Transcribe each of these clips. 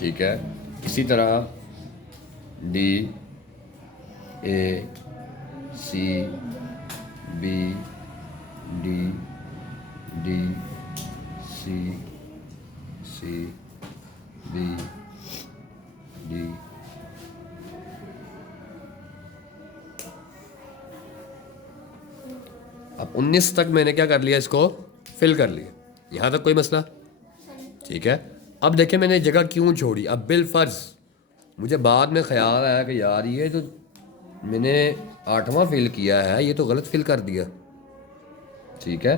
ठीक है। इसी तरह डी, ए, सी, बी, डी, डी, सी, सी, बी, डी। अब 19 तक मैंने क्या कर लिया, इसको फिल कर लिया। यहाँ तक कोई मसला? ठीक है। अब देखिए मैंने जगह क्यों छोड़ी। अब बिल फर्ज मुझे बाद में ख्याल आया कि यार ये तो मैंने 8वां फिल किया है, ये तो गलत फिल कर दिया। ठीक है,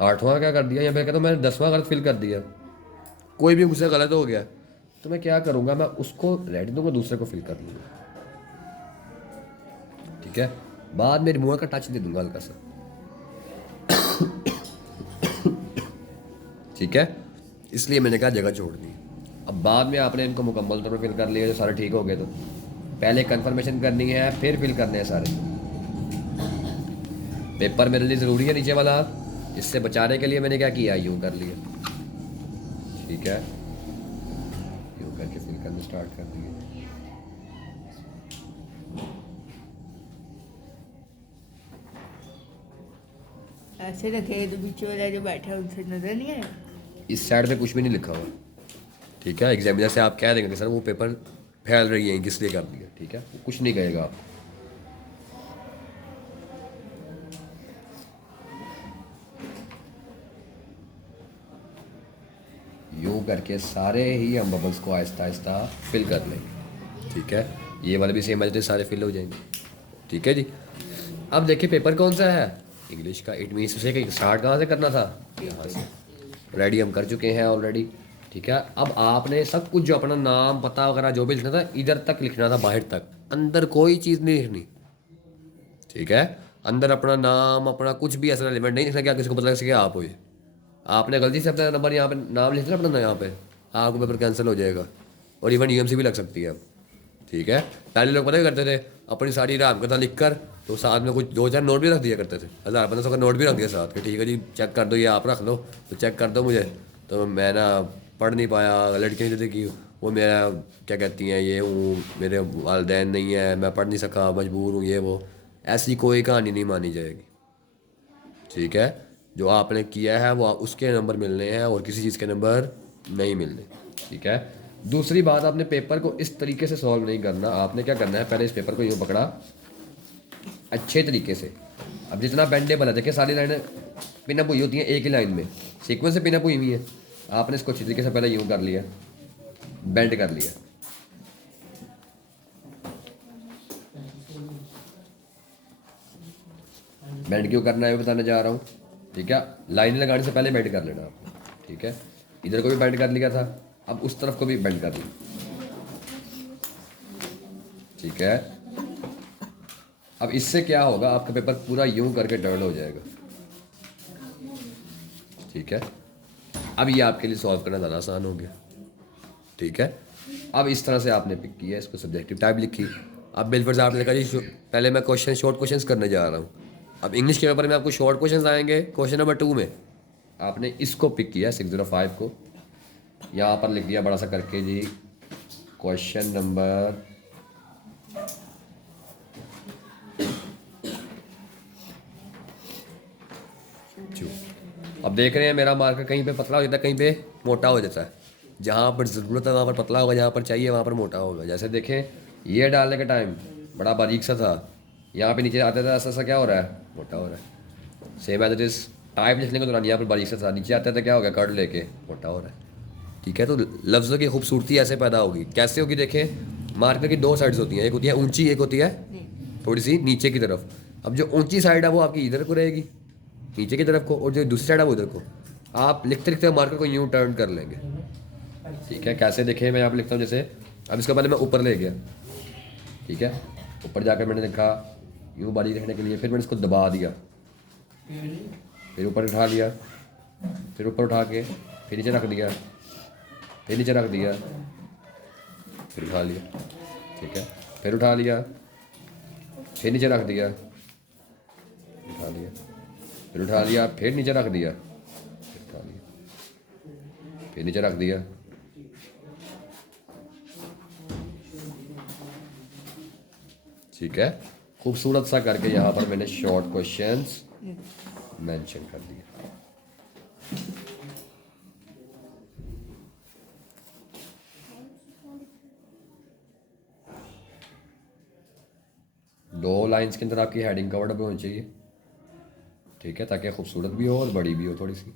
8वां क्या कर दिया, या मैं कहता हूँ मैंने 10वां गलत फिल कर दिया। कोई भी मुझसे गलत हो गया तो मैं क्या करूँगा, मैं उसको रहने दूंगा, दूसरे को फिल कर लूँगा। ठीक है, बाद में रिमूवर का टच दे दूंगा हल्का सा। ठीक है, इसलिए मैंने कहा जगह छोड़ दी। अब बाद में आपने इनको मुकम्मल तौर पर फिल कर लिया, जो सारे ठीक हो गए, तो पहले कंफर्मेशन करनी है, फिर फिल करने हैं सारे। पेपर मेरे लिए ज़रूरी है नीचे वाला, इससे बचाने के लिए मैंने क्या किया, यूँ कर लिया। ठीक है, यूँ करके फिल करना स्टार्ट कर दिया। ऐसे रखे तो बीच वाला जो बैठा है उनसे नजर नहीं आया। इस साइड पे कुछ भी नहीं लिखा हुआ। ठीक है, एग्जामिनर से आप कह देंगे कि सर वो पेपर फैल रही है, किस लिए कर दिया। ठीक है, वो कुछ नहीं कहेगा आप। यूँ करके सारे ही हम बबल्स को आहिस्ता आहिस्ता फिल कर लेंगे। ठीक है, ये वाले भी सेम एज सारे फिल हो जाएंगे। ठीक है जी। अब देखिए पेपर कौन सा है, इंग्लिश का। इट मीन्स उसे स्टार्ट कहाँ से करना था, यहाँ से। रेडी हम कर चुके हैं ऑलरेडी। ठीक है, अब आपने सब कुछ जो अपना नाम पता वगैरह जो भी लिखना था इधर तक लिखना था, बाहर तक, अंदर कोई चीज़ नहीं लिखनी। ठीक है, अंदर अपना नाम अपना कुछ भी ऐसा एलिमेंट नहीं लिखना, क्या किसी को पता लग सके आप हो ये। आपने गलती से अपना नंबर यहाँ पे नाम लिख दिया अपना यहाँ पे, आपको पेपर कैंसिल हो जाएगा और इवन यूएमसी भी लग सकती है अब। ठीक है, पहले लोग पता क्या करते थे, अपनी सारी राम कथा लिख कर तो साथ में कुछ 2-4 नोट भी रख दिया करते थे, 1000-1500 का नोट भी रख दिया साथ के। ठीक है जी, चेक कर दो, ये आप रख लो तो चेक कर दो मुझे। तो मैं ना पढ़ नहीं पाया, लड़कियाँ नहीं थी कि वो मेरा क्या कहती हैं, ये हूँ, मेरे वालदैन नहीं है, मैं पढ़ नहीं सका, मजबूर हूँ, ये वो। ऐसी कोई कहानी नहीं मानी जाएगी। ठीक है, जो आपने किया है वो उसके नंबर मिलने हैं और किसी चीज़ के नंबर नहीं मिलने। ठीक है, दूसरी बात, आपने पेपर को इस तरीके से सॉल्व नहीं करना। आपने क्या करना है, पहले इस पेपर को यूँ पकड़ा अच्छे तरीके से। अब जितना बेंडेबल है, देखिए सारी लाइनें पिनअप हुई होती हैं एक ही लाइन में, सीक्वेंस से पिनअप हुई हुई है। आपने इसको अच्छी तरीके से पहले यूँ कर लिया, बेंड कर लिया। बेंड क्यों करना है वो बताने जा रहा हूँ। ठीक है, लाइन लगाने से पहले बेंड कर लेना आपको। ठीक है, इधर को भी बेंड कर लिया था, अब उस तरफ को भी बेंड कर लिया। ठीक है, अब इससे क्या होगा, आपका पेपर पूरा यूं करके टर्न हो जाएगा। ठीक है, अब ये आपके लिए सॉल्व करना ज़्यादा आसान हो गया। ठीक है, अब इस तरह से आपने पिक किया, इसको सब्जेक्टिव टाइप लिखी। अब बिलफर्ज आपने लिखा जी पहले मैं क्वेश्चन शॉर्ट क्वेश्चंस करने जा रहा हूँ। अब इंग्लिश के पेपर में आपको शॉर्ट क्वेश्चंस आएंगे, क्वेश्चन नंबर 2 में आपने इसको पिक किया 605 को, यहाँ पर लिख दिया बड़ा सा करके जी क्वेश्चन नंबर 2। अब देख रहे हैं मेरा मार्कर कहीं पे पतला हो जाता है, कहीं पे मोटा हो जाता है। जहाँ पर ज़रूरत है वहाँ पर पतला होगा, जहाँ पर चाहिए वहाँ पर मोटा होगा। जैसे देखें ये डालने के टाइम बड़ा बारीक सा था, यहाँ पे नीचे आते थे ऐसा सा क्या हो रहा है, मोटा हो रहा है। Same as it is type लिखने के दौरान यहाँ पर बारीक सा था, नीचे आते थे क्या हो गया, कर्ड लेके मोटा हो रहा है। ठीक है, तो लफ्ज़ों की खूबसूरती ऐसे पैदा होगी। कैसे होगी, देखें मार्कर की 2 साइड्स होती हैं, एक होती है ऊंची, एक होती है थोड़ी सी नीचे की तरफ। अब जो ऊंची साइड है वो आपकी इधर को रहेगी, नीचे की तरफ को, और जो दूसरी साइड है वो उधर को। आप लिखते लिखते मार्कर को यूँ टर्न कर लेंगे। ठीक है, कैसे देखें, मैं यहाँ पे लिखता हूँ जैसे, अब इसको पहले मैं ऊपर ले गया। ठीक है, ऊपर जाकर मैंने लिखा यूँ बारीक लिखने के लिए, फिर मैंने इसको दबा दिया, फिर ऊपर उठा लिया, फिर ऊपर उठा के फिर नीचे रख दिया, फिर नीचे रख दिया, फिर उठा लिया। ठीक है, फिर उठा लिया, फिर नीचे रख दिया, उठा लिया, फिर उठा लिया, फिर नीचे रख दिया, फिर उठा लिया, फिर नीचे रख दिया, ठीक है, खूबसूरत सा करके यहाँ पर मैंने शॉर्ट क्वेश्चंस मेंशन कर दिए। दो लाइंस के अंदर आपकी हेडिंग कवर्ड अप होनी चाहिए, ठीक है, ताकि खूबसूरत भी हो और बड़ी भी हो थोड़ी सी।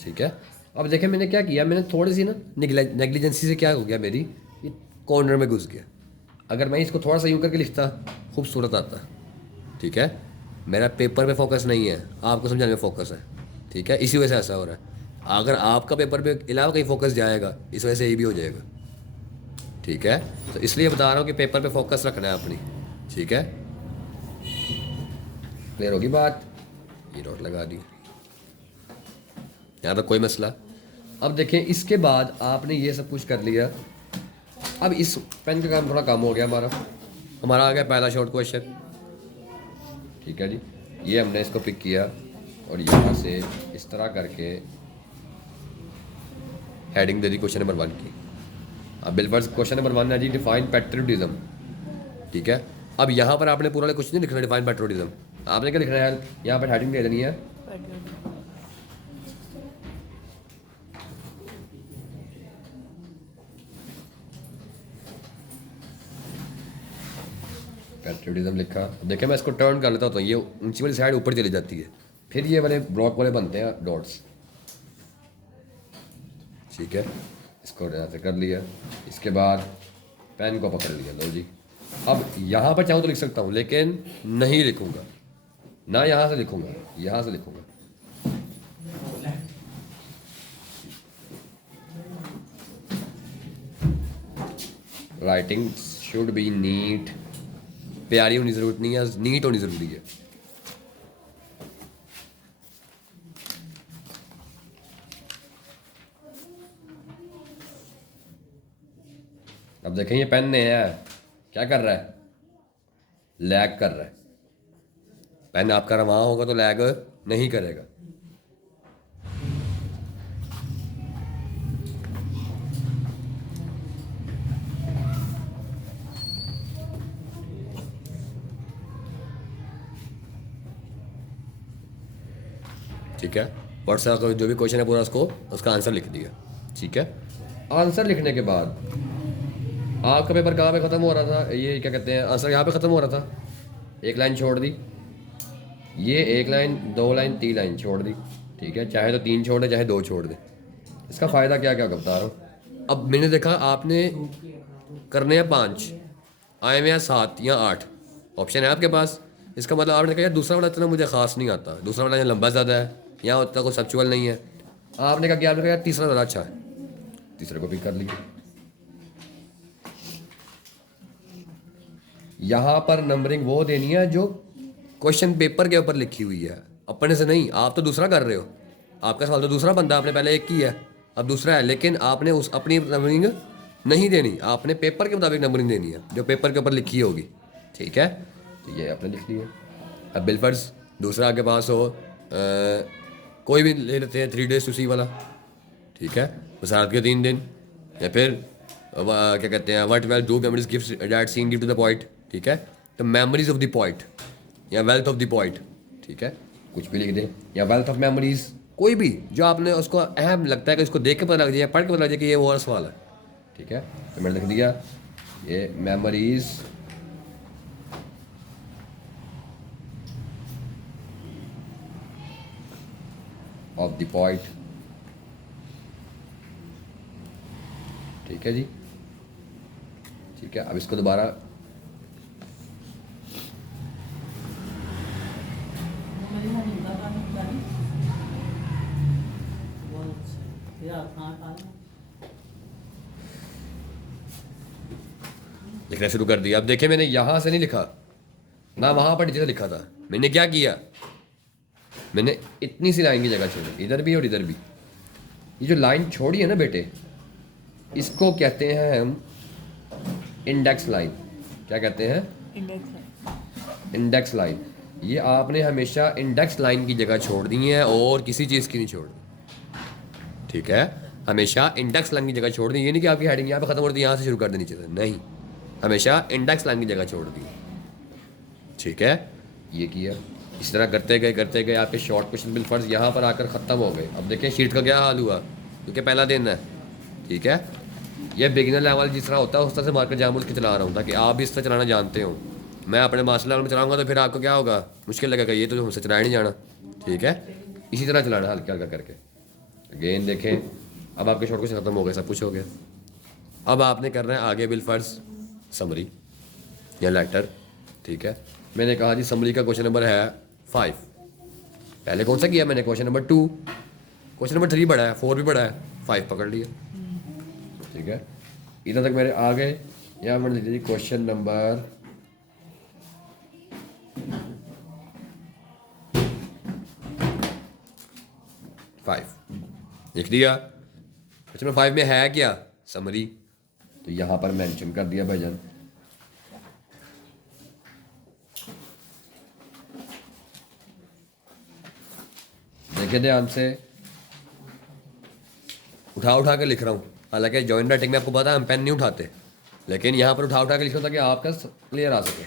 ठीक है, अब देखिए मैंने क्या किया, मैंने थोड़ी सी ना नेग्लिजेंसी से क्या हो गया, मेरी ये कॉर्नर में घुस गया। अगर मैं इसको थोड़ा सा यूँ करके लिखता खूबसूरत आता। ठीक है, मेरा पेपर पे फोकस नहीं है, आपको समझाने में फोकस है। ठीक है, इसी वजह से ऐसा हो रहा है। अगर आपका पेपर पे अलावा कहीं फोकस जाएगा, इस वजह से ये भी हो जाएगा। ठीक है, तो इसलिए बता रहा हूँ कि पेपर पे फोकस रखना है अपनी। ठीक है, क्लियर होगी बात? ये डॉट लगा दी, यहाँ पर कोई मसला। अब देखें, इसके बाद आपने ये सब कुछ कर लिया। अब इस पेन का काम थोड़ा कम हो गया हमारा आ गया पहला शॉर्ट क्वेश्चन। ठीक है जी, ये हमने इसको पिक किया और यहाँ से इस तरह करके heading they the question number 1 की। अब बिलफर्स क्वेश्चन नंबर 1 है जी, डिफाइन पैट्रियोटिज्म। ठीक है, अब यहाँ पर आपने पूरा कुछ नहीं लिखना, डिफाइन पैट्रियोटिज्म आपने क्या लिखना है, यहाँ पर हेडिंग दे देनी है पैट्रियोटिज्म लिखा। देखिए मैं इसको टर्न कर लेता हूँ तो ये ऊंची वाली साइड ऊपर चली जाती है, फिर ये वाले ब्लॉक वाले बनते हैं डॉट्स। ठीक है, इसको ऐसे कर लिया, इसके बाद पेन को पकड़ लिया, लो जी। अब यहाँ पर चाहूँ तो लिख सकता हूँ, लेकिन नहीं लिखूँगा ना, यहाँ से लिखूँगा, यहाँ से लिखूँगा। राइटिंग शुड बी नीट, प्यारी होनी ज़रूरत नहीं है, नीट होनी ज़रूरी है। अब देखें ये पेन ने है क्या कर रहा है, लैग कर रहा है। पेन आपका रवा होगा तो लैग नहीं करेगा। ठीक है, व्हाट्सएप जो भी क्वेश्चन है पूरा उसका आंसर लिख दिया। ठीक है, आंसर लिखने के बाद आपका पेपर कहाँ पे ख़त्म हो रहा था, ये क्या कहते हैं, आंसर यहाँ पे ख़त्म हो रहा था। एक लाइन छोड़ दी, ये एक लाइन, 2 लाइन, 3 लाइन छोड़ दी। ठीक है, चाहे तो 3 छोड़ दे, चाहे 2 छोड़ दे। इसका फ़ायदा क्या क्या बता रहा हूँ। अब मैंने देखा आपने करने हैं 5, आए हुए हैं 7 या 8 ऑप्शन है आपके पास। इसका मतलब आपने कहा यार दूसरा वाला इतना मुझे ख़ास नहीं आता, दूसरा वाला यहाँ लंबा ज़्यादा है, यहाँ उतना कोई सब्चुअल नहीं है। आपने कहा कि आपने कहा यार तीसरा ज़्यादा अच्छा है, तीसरे को पिक कर लिया। यहाँ पर नंबरिंग वो देनी है जो क्वेश्चन पेपर के ऊपर लिखी हुई है, अपने से नहीं। आप तो दूसरा कर रहे हो, आपका सवाल तो दूसरा बनता, आपने पहले एक की है, अब दूसरा है, लेकिन आपने उस अपनी नंबरिंग नहीं देनी, आपने पेपर के मुताबिक नंबरिंग देनी है जो पेपर के ऊपर लिखी होगी। ठीक है, तो ये आपने लिख लिया। अब बिलफर्स दूसरा आपके पास हो कोई भी ले लेते हैं 3 days to see वाला। ठीक है, बसारत के 3 दिन, या फिर क्या कहते हैं what well do memories gives that scene give to the point. ठीक है, the memories of the point या वेल्थ ऑफ द पॉइंट। ठीक है, कुछ भी लिख दें, या वेल्थ ऑफ मेमोरीज, कोई भी जो आपने उसको अहम लगता है कि उसको देख के पता लग जाए, पढ़ के पता लग जाए कि ये वो सवाल है। ठीक है, तो मैंने लिख दिया ये मेमोरीज ऑफ द पॉइंट। ठीक है जी, ठीक है। अब इसको दोबारा लिखना शुरू कर दिया। अब देखिए मैंने यहाँ से नहीं लिखा ना, वहाँ पर नीचे से लिखा था। मैंने क्या किया, मैंने इतनी सी लाइन की जगह छोड़ी, इधर भी और इधर भी। ये जो लाइन छोड़ी है ना बेटे, इसको कहते हैं हम इंडेक्स लाइन। क्या कहते हैं, इंडेक्स लाइन। ये आपने हमेशा इंडेक्स लाइन की जगह छोड़ दी है और किसी चीज़ की नहीं छोड़नी। ठीक है, हमेशा इंडेक्स लाइन की जगह छोड़ दी, ये नहीं कि आपकी हेडिंग यहाँ पे खत्म हो रही है यहाँ से शुरू कर देनी चाहिए, नहीं, हमेशा इंडेक्स लाइन की जगह छोड़ दी। ठीक है, ये किया। इस तरह करते गए आपके शॉर्ट क्वेश्चन बिलफर्ज यहाँ पर आकर ख़त्म हो गए। अब देखिए शीट का क्या हाल हुआ, क्योंकि पहला दिन है। ठीक है, ये बिगिनर लेवल जिस तरह होता है उस तरह से मार्केट जामुल की चला रहा हूँ, ताकि आप भी इस तरह चलाना जानते हो। मैं अपने मास्टर लेवल में चलाऊँगा तो फिर आपको क्या होगा, मुश्किल लगेगा, ये तो हमसे चलाया नहीं जाना। ठीक है, इसी तरह चलाना हल्का हल्का करके। अगेन देखें, अब आपके शॉर्ट क्वेश्चन ख़त्म हो गए, सब कुछ हो गया। अब आपने करना है आगे बिलफर्ज समरी या लेटर। ठीक है, मैंने कहा जी समरी का क्वेश्चन नंबर है 5। पहले कौन सा किया मैंने, क्वेश्चन नंबर 2। क्वेश्चन नंबर 3 बड़ा है, 4 भी बड़ा है, 5 पकड़ लिया। ठीक है, इधर तक मेरे आ गए। यहाँ मैंने लिख दिया क्वेश्चन नंबर 5 लिख दिया। क्वेश्चन नंबर 5 में है क्या, समरी, तो यहाँ पर मेंशन कर दिया भाईजान। देखिए ध्यान से, उठा के लिख रहा हूँ। हालांकि जॉइंट राइटिंग में आपको पता है हम पेन नहीं उठाते, लेकिन यहाँ पर उठा के लिख रहा हूँ ताकि आपका क्लियर आ सके।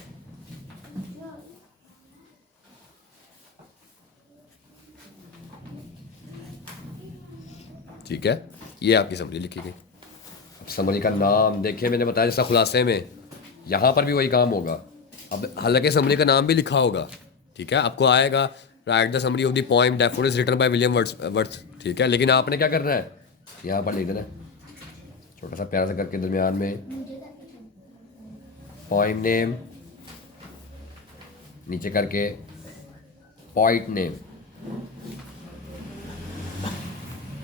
ठीक है, ये आपकी समरी लिखी गई। अब समरी का नाम देखिए, मैंने बताया जैसा खुलासे में, यहाँ पर भी वही काम होगा। अब हालांकि समरी का नाम भी लिखा होगा। ठीक है, आपको आएगा write the summary of the poem daffodils written by William Words. ठीक है, लेकिन आपने क्या करना है, यहाँ पर लिख देना है छोटा सा प्यारा सा करके दरमियान में पोएम नेम, नीचे करके पोइट नेम,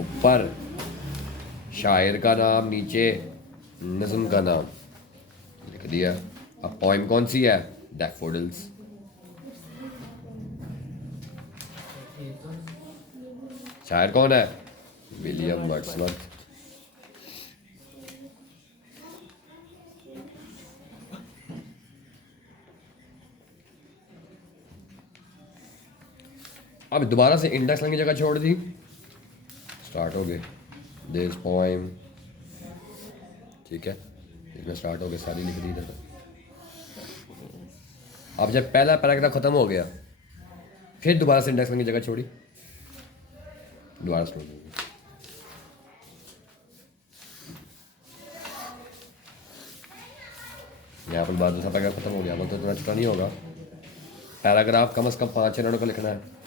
ऊपर शायर का नाम, नीचे नज़्म का नाम लिख दिया। अब पोएम कौन सी है, डैफोडिल्स। शायर कौन है, विलियम वर्ड्सवर्थ। अब दोबारा से इंडेक्स लाइन की जगह छोड़ दी, स्टार्ट हो गए दिस पोएम। ठीक है, इसमें स्टार्ट हो गए, सारी लिख दी इधर। अब जब पहला पैराग्राफ खत्म हो गया, फिर दोबारा से इंडेक्स लाइन की जगह छोड़ी, दोबारा स्टार्ट हो गई। यहाँ पर बाद दूसरा पैराग्राफ खत्म हो गया, तो इतना छोटा नहीं होगा। पैराग्राफ कम से कम 5-6 लाइनों का लिखना है।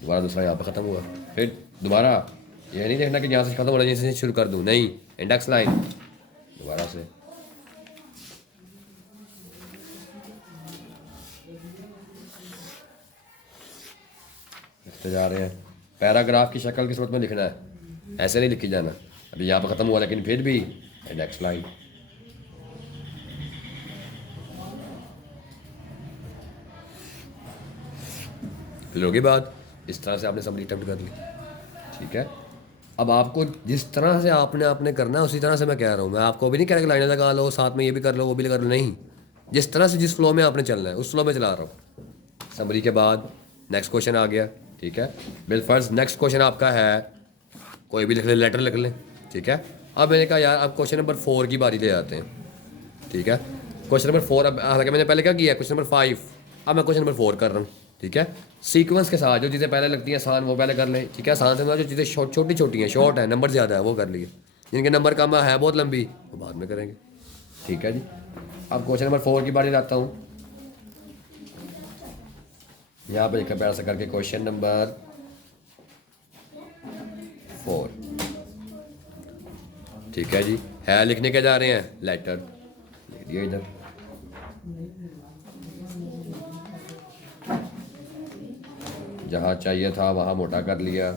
दोबारा दूसरा यहाँ पर खत्म हुआ, फिर दोबारा ये नहीं देखना कि यहाँ से खत्म हो रहा है जैसे शुरू कर दूँ, नहीं, इंडेक्स लाइन दोबारा से। लिखते जा रहे हैं, पैराग्राफ की शक्ल की सूरत में लिखना है, ऐसे नहीं लिखी जाना। अभी यहाँ पर खत्म हुआ लेकिन फिर भी इंडेक्स लाइन। फिर होगी बात, इस तरह से आपने समरी अटेम्प्ट कर ली। ठीक है, अब आपको जिस तरह से आपने करना है उसी तरह से मैं कह रहा हूँ। मैं आपको अभी नहीं कह रहा कि लाइनें लगा लो, साथ में ये भी कर लो वो भी कर लो, नहीं, जिस तरह से जिस फ्लो में आपने चलना है उस फ्लो में चला रहा हूँ। समरी के बाद नेक्स्ट क्वेश्चन आ गया। ठीक है, बिलफर्ज नेक्स्ट क्वेश्चन आपका है, कोई भी लिख ले, लेटर लिख लें। ठीक है, अब मैंने कहा यार अब क्वेश्चन नंबर 4 की बारी ले आते हैं। ठीक है, क्वेश्चन नंबर 4, अब हालांकि मैंने पहले क्या किया, क्वेश्चन नंबर 5, अब मैं क्वेश्चन नंबर 4 कर रहा हूँ। ठीक है, सीक्वेंस के साथ जो चीज़ें पहले लगती हैं आसान वो पहले कर लें। ठीक है, आसान से जो चीज़ें छोटी छोटी हैं, शॉर्ट है, नंबर ज़्यादा है, वो कर लिए। जिनके नंबर कम है बहुत लंबी, वो बाद में करेंगे। ठीक है जी, अब क्वेश्चन नंबर 4 की बारी लाता हूँ। यहाँ पर लिखा प्यार से करके क्वेश्चन नंबर 4। ठीक है जी, है लिखने के जा रहे हैं, लेटर लिख दिया इधर। जहाँ चाहिए था वहाँ मोटा कर लिया।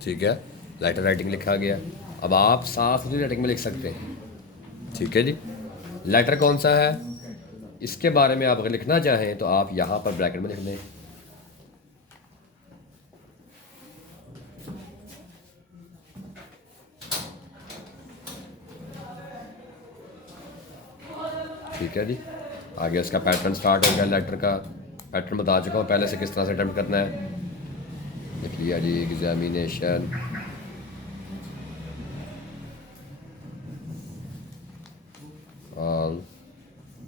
ठीक है, लेटर राइटिंग लिखा गया। अब आप साफ सुथरी राइटिंग में लिख सकते हैं, ठीक है जी। लेटर कौन सा है इसके बारे में आप अगर लिखना चाहें तो आप यहाँ पर ब्रैकेट में लिख दें। ठीक है जी, आगे उसका पैटर्न स्टार्ट हो गया। लेटर का पैटर्न बता चुका हूँ पहले से, किस तरह से अटेम्प्ट करना है। लिख लिया जी, एग्जामिनेशन ऑल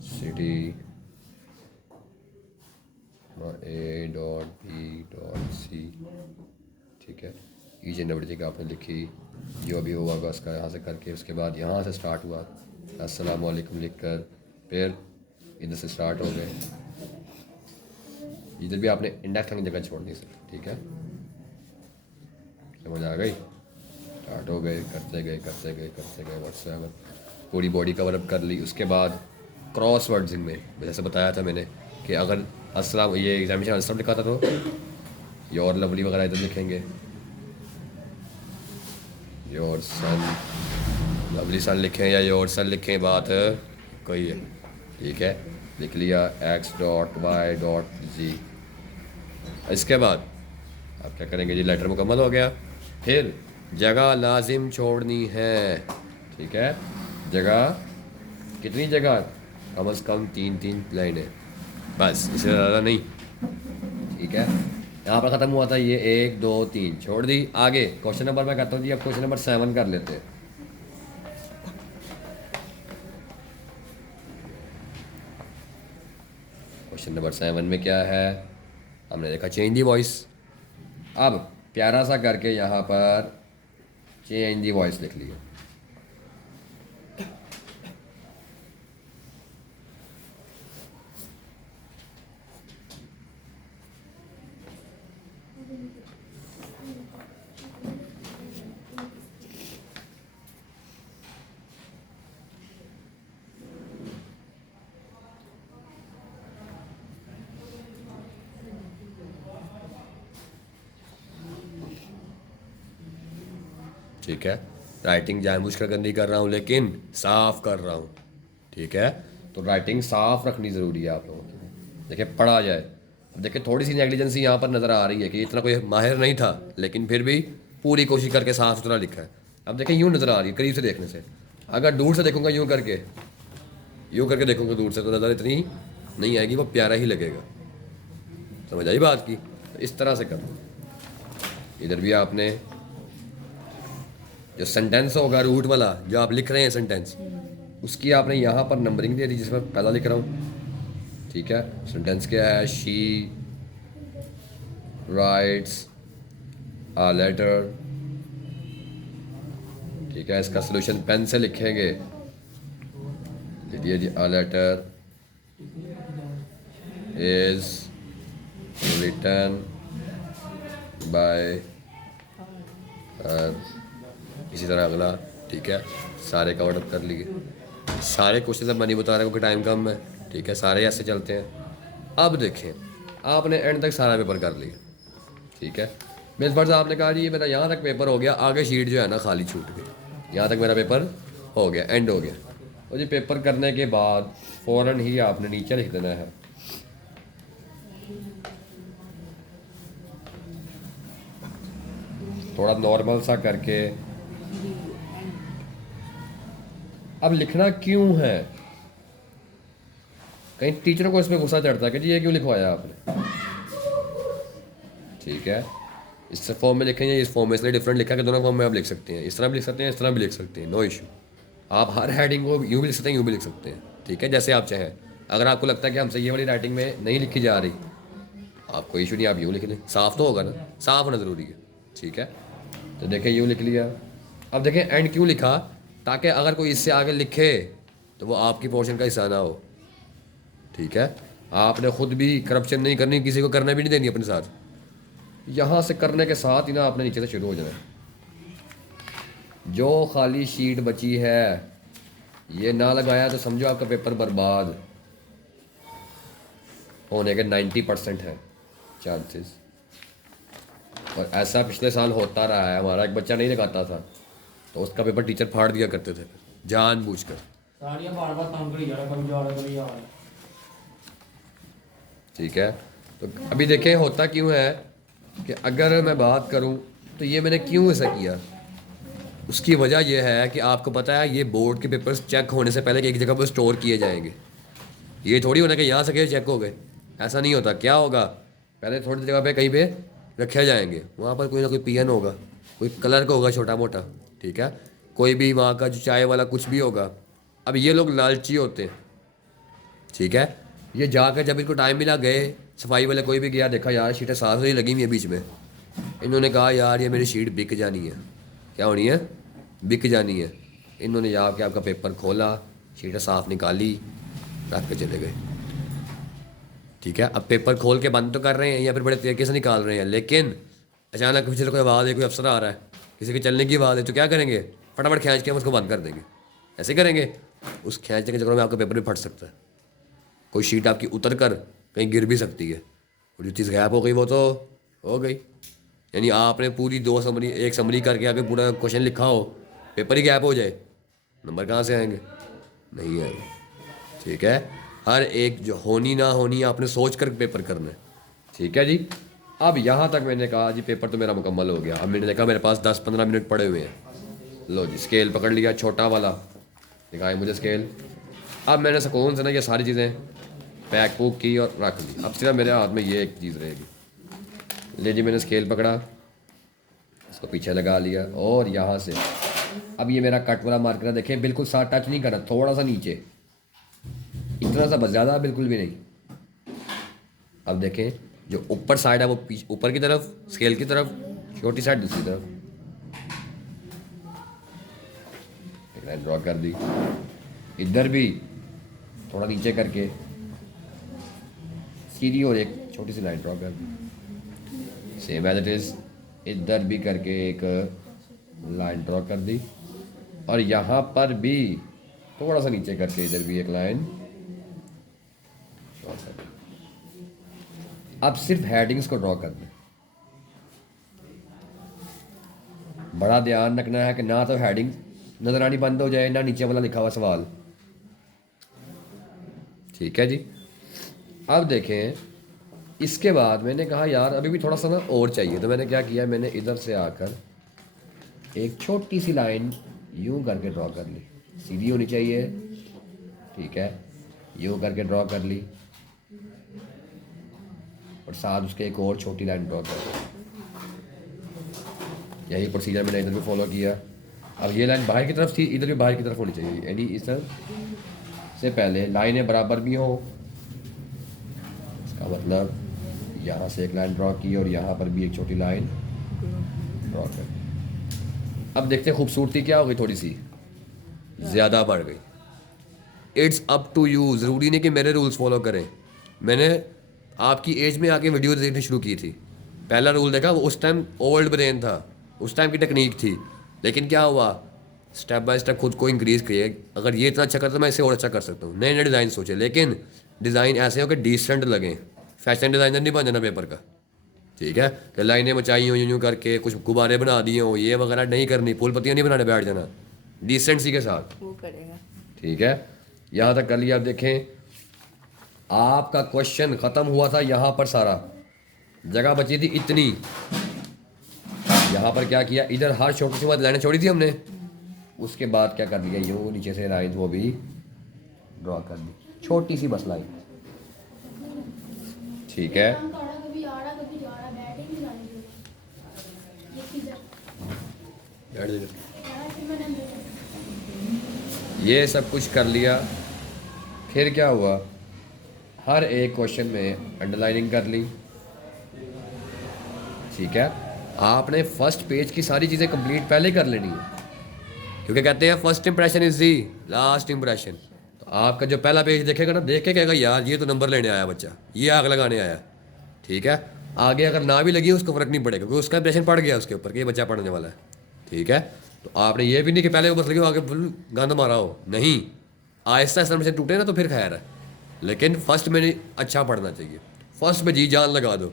सिटी A.B.C। ठीक है, ईच एंड एवरीथिंग आपने लिखी, जो भी हुआ होगा उसका यहाँ से करके, उसके बाद यहाँ से स्टार्ट हुआ अस्सलाम वालेकुम लिखकर, फिर इधर से स्टार्ट हो गए। इधर भी आपने इंडेक्स की जगह छोड़नी सर, ठीक है, समझ आ गई। स्टार्ट हो गए, करते गए करते गए करते गए व्हाट्सएवर, पूरी बॉडी कवर अप कर ली। उसके बाद क्रॉस वर्ड्स में जैसे बताया था मैंने कि अगर अस्सलाम, ये एग्जामिनेशन आंसर लिखा था तो योर लवली वगैरह इधर लिखेंगे, योर सन, लवली सन लिखें या योर सन लिखें, बात कोई है, ठीक है। लिख लिया x.y.z। इसके बाद आप क्या करेंगे जी, लेटर मुकम्मल हो गया। फिर जगह लाजिम छोड़नी है, ठीक है। जगह कितनी जगह, कम से कम 3-3 लाइनें, बस, इससे ज़्यादा नहीं, ठीक है। यहाँ पर ख़त्म हुआ था ये 1 2 3, छोड़ दी। आगे क्वेश्चन नंबर मैं कहता हूँ जी, अब क्वेश्चन नंबर 7 कर लेते हैं। क्वेश्चन नंबर 7 में क्या है, हमने देखा चेंज दी वॉइस। अब प्यारा सा करके यहाँ पर चेंज दी वॉइस लिख लिया। ठीक है, राइटिंग जानबूझ कर गंदी कर रहा हूँ लेकिन साफ कर रहा हूँ, ठीक है। तो राइटिंग साफ रखनी ज़रूरी है आप लोगों की, देखिए पढ़ा जाए। अब देखिए थोड़ी सी नेग्लिजेंसी यहाँ पर नज़र आ रही है कि इतना कोई माहिर नहीं था लेकिन फिर भी पूरी कोशिश करके साफ सुथरा लिखा है। अब देखिए यूँ नज़र आ रही है करीब से देखने से, अगर दूर से देखूँगा यूँ करके देखूँगा दूर से तो नज़र इतनी नहीं आएगी, वो प्यारा ही लगेगा। समझ आई बात की, तो इस तरह से करो। इधर भी आपने जो सेंटेंस होगा रूट वाला जो आप लिख रहे हैं सेंटेंस, उसकी आपने यहाँ पर नंबरिंग दे दी, जिसमें पहला लिख रहा हूँ, ठीक है। सेंटेंस क्या है, शी राइट्स अ लेटर, ठीक है। इसका सलूशन पेन से लिखेंगे, लिखिए जी, a letter is written by, इसी तरह अगला, ठीक है। सारे कवर अप कर लिए, सारे क्वेश्चन अब मैं नहीं बता रहा क्योंकि टाइम कम है, ठीक है। सारे ऐसे चलते हैं। अब देखें आपने एंड तक सारा पेपर कर लिया, ठीक है। मेरे पास आपने कहा जी मेरा यहाँ तक पेपर हो गया, आगे शीट जो है ना खाली छूट गई, यहाँ तक मेरा पेपर हो गया, एंड हो गया। और जी पेपर करने के बाद फ़ौरन ही आपने नीचे लिख देना है थोड़ा नॉर्मल सा करके। अब लिखना क्यों है, कहीं टीचरों को इसमें गुस्सा चढ़ता है कि जी ये क्यों लिखवाया आपने, ठीक है। इस फॉर्म में लिखेंगे, इस फॉर्म में इसलिए डिफरेंट लिखा कि दोनों फॉर्म में आप लिख सकते हैं, इस तरह भी लिख सकते हैं, इस तरह भी लिख सकते हैं, नो इशू। आप हर हेडिंग को यूँ भी लिख सकते हैं, यूँ भी लिख सकते हैं, ठीक है, जैसे आप चाहें। अगर आपको लगता है कि हमसे ये वाली राइटिंग में नहीं लिखी जा रही, आपको इशू नहीं, आप यूँ लिख लें, साफ तो होगा ना, साफ होना ज़रूरी है, ठीक है। तो देखें यूँ लिख लिया। अब देखें एंड क्यों लिखा, ताकि अगर कोई इससे आगे लिखे तो वो आपकी पोर्शन का हिस्सा ना हो, ठीक है। आपने खुद भी करप्शन नहीं करनी, किसी को करना भी नहीं देनी अपने साथ। यहाँ से करने के साथ ही ना आपने नीचे से शुरू हो जाना है। जो खाली शीट बची है ये ना लगाया तो समझो आपका पेपर बर्बाद होने के 90% है चांसेस। और ऐसा पिछले साल होता रहा है, हमारा एक बच्चा नहीं लगाता था तो उसका पेपर टीचर फाड़ दिया करते थे जानबूझकर। साड़ियाँ बार बार तंग करी जा रहा, कभी जा रहा, कभी जा रहा है। ठीक है, तो अभी देखें होता क्यों है कि अगर मैं बात करूं तो ये मैंने क्यों ऐसा किया, उसकी वजह यह है कि आपको पता है ये बोर्ड के पेपर्स चेक होने से पहले एक जगह पर स्टोर किए जाएंगे। ये थोड़ी होना कि यहाँ से चेक हो गए, ऐसा नहीं होता। क्या होगा, पहले थोड़ी जगह पे कहीं पे रखे जाएंगे, वहाँ पर कोई ना कोई पीएन होगा, कोई क्लर्क होगा छोटा मोटा, ठीक है, कोई भी वहाँ का जो चाय वाला कुछ भी होगा। अब ये लोग लालची होते हैं, ठीक है, ये जाकर जब इनको टाइम मिला गए, सफाई वाले कोई भी गया देखा यार शीटें साफ नहीं लगी हुई है बीच में, इन्होंने कहा यार ये मेरी शीट बिक जानी है। क्या होनी है, बिक जानी है। इन्होंने जाके आपका पेपर खोला, शीटें साफ निकाली, रख के चले गए। ठीक है, अब पेपर खोल के बंद तो कर रहे हैं या फिर बड़े तरीके से निकाल रहे हैं, लेकिन अचानक पीछे से कोई आवाज़ है, कोई अफसर आ रहा है, किसी के चलने की आवाज़ है, तो क्या करेंगे, फटाफट खींच के हम उसको बंद कर देंगे। ऐसे करेंगे, उस खींचने के चक्कर में आपका पेपर भी फट सकता है, कोई शीट आपकी उतर कर कहीं गिर भी सकती है, और जो चीज़ गैप हो गई वो तो हो गई। यानी आपने पूरी एक समरी करके आगे पूरा क्वेश्चन लिखा हो, पेपर ही गैप हो जाए, नंबर कहाँ से आएंगे, नहीं आएंगे। ठीक है, हर एक जो होनी ना होनी आपने सोच कर पेपर करना है। ठीक है जी, अब यहाँ तक मैंने कहा जी पेपर तो मेरा मुकम्मल हो गया। अब मैंने देखा मेरे पास 10-15 मिनट पड़े हुए हैं, लो जी स्केल पकड़ लिया, छोटा वाला दिखाए मुझे स्केल। अब मैंने सुकून से ना ये सारी चीज़ें पैक पुक की और रख ली। अब सिर्फ मेरे हाथ में ये एक चीज़ रहेगी। ले जी मैंने स्केल पकड़ा, इसको पीछे लगा लिया, और यहाँ से अब ये मेरा कट वाला मार्कर है, देखें बिल्कुल साथ टच नहीं करना, थोड़ा सा नीचे, इतना सा बस, ज़्यादा बिल्कुल भी नहीं। अब देखें जो ऊपर साइड है वो ऊपर की तरफ स्केल की तरफ, छोटी साइड दूसरी तरफ, एक लाइन ड्रॉ कर दी। इधर भी थोड़ा नीचे करके सीधी और एक छोटी सी लाइन ड्रॉ कर दी, सेम एज इट इज़। इधर भी करके एक लाइन ड्रॉ कर दी, और यहाँ पर भी थोड़ा सा नीचे करके इधर भी एक लाइन ड्रॉ कर दी। अब सिर्फ हेडिंग्स को ड्रॉ करना है। बड़ा ध्यान रखना है कि ना तो हेडिंग नजर आनी बंद हो जाए, ना नीचे वाला लिखा हुआ सवाल। ठीक है जी, अब देखें इसके बाद मैंने कहा यार अभी भी थोड़ा सा ना और चाहिए, तो मैंने क्या किया, मैंने इधर से आकर एक छोटी सी लाइन यूं करके ड्रॉ कर ली, सीधी होनी चाहिए, ठीक है, यूं करके ड्रॉ कर ली, और साथ उसके एक और छोटी लाइन ड्रॉ कर दी। यही प्रोसीजर मैंने इधर भी फॉलो किया। अब ये लाइन बाहर की तरफ थी, इधर भी बाहर की तरफ होनी चाहिए, यानी इस तरफ से पहले लाइनें बराबर भी हो, इसका मतलब यहाँ से एक लाइन ड्रॉ की और यहाँ पर भी एक छोटी लाइन ड्रॉ कर। अब देखते हैं खूबसूरती क्या हो गई, थोड़ी सी ज़्यादा बढ़ गई। इट्स अप टू यू, ज़रूरी नहीं कि मेरे रूल्स फॉलो करें। मैंने आपकी एज में आके वीडियो देखनी शुरू की थी, पहला रूल देखा, वो उस टाइम ओल्ड ब्रेन था, उस टाइम की टेक्निक थी, लेकिन क्या हुआ, स्टेप बाय स्टेप खुद को इंक्रीज़ करिए। अगर ये इतना अच्छा करता मैं इसे और अच्छा कर सकता हूँ, नए नए डिज़ाइन सोचे, लेकिन डिज़ाइन ऐसे हो कि डिसेंट लगें, फैशन डिज़ाइनर नहीं बन जाना पेपर का। ठीक है, कि लाइनें मचाई हो यूँ करके, कुछ गुब्बारे बना दिए हो, ये वगैरह नहीं करनी, फूल पत्तियाँ नहीं बनाने बैठ जाना, डिसेंसी के साथ। वो करेगा। ठीक है, यहाँ तक कर लिया। आप देखें आपका क्वेश्चन ख़त्म हुआ था यहाँ पर, सारा जगह बची थी इतनी, यहाँ पर क्या किया, इधर हर छोटी सी बात लाइनें छोड़ी थी हमने, उसके बाद क्या कर दिया, यूँ नीचे से लाइन वो भी ड्रॉ कर दी, छोटी सी बस लाइन। ठीक है, ये सब कुछ कर लिया, फिर क्या हुआ, हर एक क्वेश्चन में अंडरलाइनिंग कर ली। ठीक है, आपने फर्स्ट पेज की सारी चीज़ें कंप्लीट पहले कर लेनी है, क्योंकि कहते हैं first impression is the last impression. तो आपका जो पहला पेज देखेगा ना, देख के कहेगा यार ये तो नंबर लेने आया बच्चा, ये आग लगाने आया। ठीक है, आगे अगर ना भी लगी उसको फ़र्क नहीं पड़ेगा, क्योंकि उसका इंप्रेशन पड़ गया उसके ऊपर कि ये बच्चा पढ़ने वाला है। ठीक है, तो आपने ये भी नहीं कि पहले वो बस लगे आगे फुल गंद मारा हो, नहीं, आहिस्ता आहिस्ता इंप्रेशन टूटे ना तो फिर खैर है, लेकिन फर्स्ट में अच्छा पढ़ना चाहिए। फर्स्ट में जी जान लगा दो,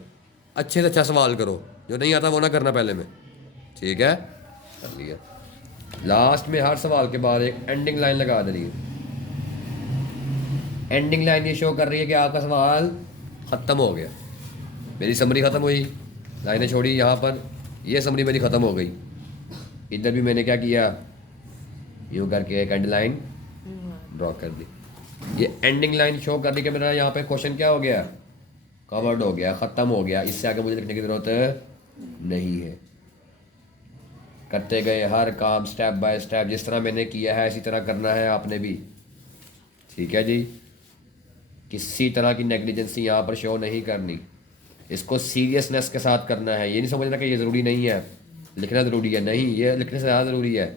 अच्छे से अच्छा सवाल करो, जो नहीं आता वो ना करना पहले में, ठीक है? कर लिया। लास्ट में हर सवाल के बाद एक एंडिंग लाइन लगा दे रही है। एंडिंग लाइन ये शो कर रही है कि आपका सवाल ख़त्म हो गया। मेरी समरी ख़त्म हुई, लाइनें छोड़ी यहाँ पर, ये समरी मेरी ख़त्म हो गई। इधर भी मैंने क्या किया, यूँ करके एक एंड लाइन ड्रॉ कर दी। ये एंडिंग लाइन शो कर दी कि मेरा यहाँ पे क्वेश्चन क्या हो गया, कवर्ड हो गया, ख़त्म हो गया। इससे आगे मुझे लिखने की ज़रूरत नहीं है। करते गए हर काम स्टेप बाय स्टेप, जिस तरह मैंने किया है इसी तरह करना है आपने भी, ठीक है जी? किसी तरह की नेग्लिजेंसी यहाँ पर शो नहीं करनी, इसको सीरियसनेस के साथ करना है। ये नहीं समझना कि ये ज़रूरी नहीं है, लिखना ज़रूरी है, नहीं, ये लिखने से ज़्यादा ज़रूरी है।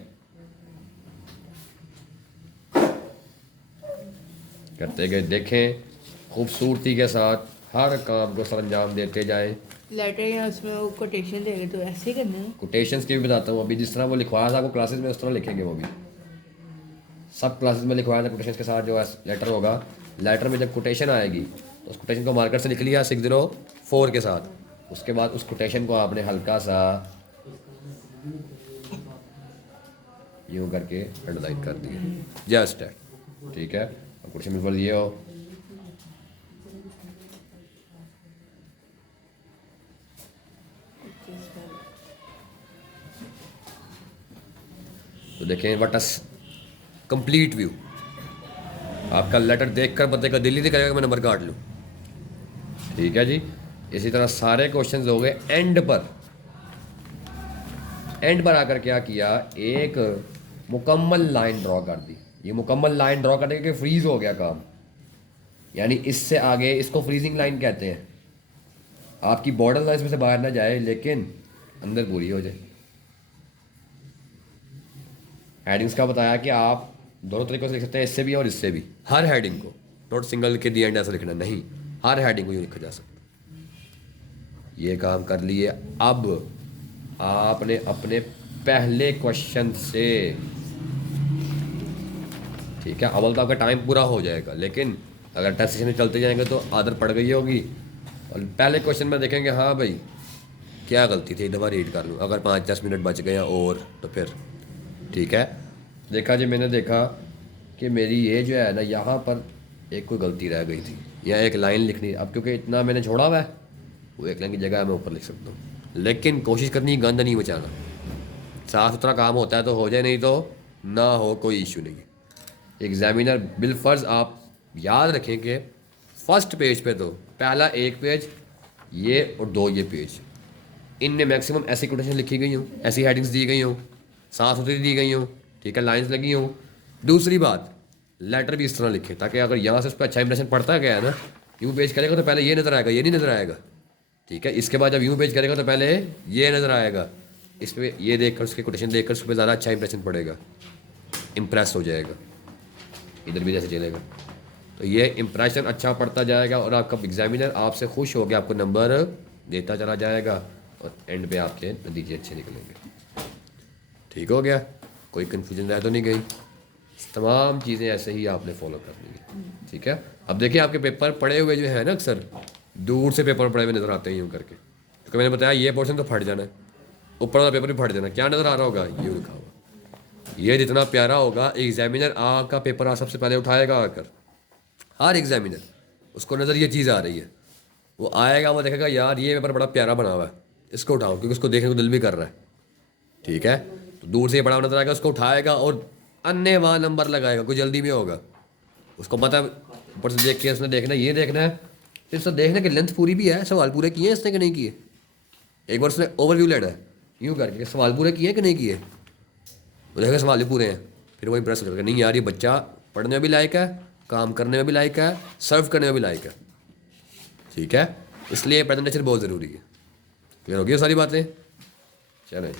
करते गए देखें, खूबसूरती के साथ हर काम को सरअंजाम देते जाएं। लेटर या उसमें वो कोटेशन देगा तो ऐसे ही करना है। कोटेशंस की भी बताता हूँ अभी, जिस तरह वो लिखवाया था आपको क्लासेस में उस तरह लिखेंगे वो भी। सब क्लासेस में लिखवाया था कोटेशंस के साथ जो लेटर होगा, लेटर में जब कोटेशन आएगी तो उस कोटेशन को मार्कर से लिख लिया 604 के साथ। उसके बाद उस कोटेशन को आपने हल्का सा यूँ करके अंडरलाइन कर दिया, जस्ट है, ठीक है? अब कोटेशन पेपर दिए हो, तो देखें व्हाट अ कंप्लीट व्यू। आपका लेटर देखकर बंदे का दिल ही नहीं करेगा कि मैं नंबर काट लूँ, ठीक है जी? इसी तरह सारे क्वेश्चंस हो गए। एंड पर आकर क्या किया, एक मुकम्मल लाइन ड्रॉ कर दी। ये मुकम्मल लाइन ड्रॉ करने के फ्रीज हो गया काम, यानी इससे आगे इसको फ्रीजिंग लाइन कहते हैं। आपकी बॉर्डर लाइन में से बाहर ना जाए लेकिन अंदर पूरी हो जाए। हेडिंग्स का बताया कि आप दोनों तरीकों से लिख सकते हैं, इससे भी और इससे भी। हर हेडिंग को नोट सिंगल के दी एंड ऐसा लिखना नहीं, हर हेडिंग को यूँ लिखा जा सकता। ये काम कर लिए। अब आपने अपने पहले क्वेश्चन से, ठीक है, अव्वल तो आपका टाइम पूरा हो जाएगा, लेकिन अगर टेस्ट सेशन में चलते जाएंगे तो आदत पड़ गई होगी। और पहले क्वेश्चन में देखेंगे हाँ भाई क्या गलती थी, एक दफ़ा रीड कर लूँ, अगर 5-10 मिनट बच गए और तो फिर ठीक है। देखा जी, मैंने देखा कि मेरी ये जो है ना यहाँ पर एक कोई गलती रह गई थी, या एक लाइन लिखनी। अब क्योंकि इतना मैंने छोड़ा हुआ है, वो एक लाइन की जगह मैं ऊपर लिख सकता हूँ, लेकिन कोशिश करनी गंद नहीं मचाना। साफ़ सुथरा काम होता है तो हो जाए, नहीं तो ना हो, कोई इशू नहीं है। एग्जामिनर बिलफर्ज आप याद रखें कि फर्स्ट पेज पे तो पहला एक पेज ये और 2 ये पेज, इनमें मैक्सिमम ऐसी कोटेशन लिखी गई हूँ, ऐसी हेडिंग्स दी गई हूँ, साफ सुथरी दी गई हूँ, ठीक है, लाइंस लगी हूँ। दूसरी बात, लेटर भी इस तरह लिखे ताकि अगर यहाँ से उस पर अच्छा इंप्रेशन पड़ता गया है ना, यूँ पेज करेगा तो पहले ये नज़र आएगा, ये नहीं नज़र आएगा, ठीक है? इसके बाद जब यूँ पेज करेगा तो पहले ये नज़र आएगा, इस पर ये देख कर उसके कोटेशन देख कर उस पर ज़्यादा अच्छा इंप्रेशन पड़ेगा, इम्प्रेस हो जाएगा। इधर भी जैसे चलेगा तो ये इंप्रेशन अच्छा पड़ता जाएगा और आपका एग्जामिनर आपसे खुश हो गया, आपको नंबर देता चला जाएगा और एंड पे आपके नतीजे अच्छे निकलेंगे। ठीक हो गया? कोई कन्फ्यूजन रह तो नहीं गई? तमाम चीज़ें ऐसे ही आपने फॉलो करनी है, ठीक है? अब देखिए आपके पेपर पड़े हुए जो है ना, अक्सर दूर से पेपर पड़े हुए नज़र आते हैं यूँ करके, क्योंकि मैंने बताया ये पोर्शन तो फट जाना है, ऊपर वाला पेपर भी फट जाना। क्या नज़र आ रहा होगा? ये लिखा हुआ। ये जितना प्यारा होगा एग्जामिनर आपका पेपर आज सबसे पहले उठाएगा आकर, हर एग्जामिनर उसको नज़र ये चीज़ आ रही है, वो आएगा, वो देखेगा यार ये पेपर बड़ा प्यारा बना हुआ है, इसको उठाओ, क्योंकि उसको देखने को दिल भी कर रहा है, ठीक है? तो दूर से ये बड़ा नज़र आएगा, उसको उठाएगा और अन्य वहाँ नंबर लगाएगा, कोई जल्दी में होगा, उसको पता है ऊपर से देख के उसने देखना, ये देखना है, फिर उसने देखना कि लेंथ पूरी भी है, सवाल पूरे किए हैं इसने कि नहीं किए। एक बार उसने ओवरव्यू लेना है यूँ करके, सवाल पूरे किए हैं कि नहीं किए, वो देखेगा सवाल भी पूरे हैं, फिर वो इंप्रेस करेगा, नहीं यार ये बच्चा पढ़ने में भी लायक है, काम करने में भी लायक है, सर्व करने में भी लायक है, ठीक है? इसलिए प्रेजेंटेशन बहुत ज़रूरी है। क्लियर हो गई सारी बातें? चलें।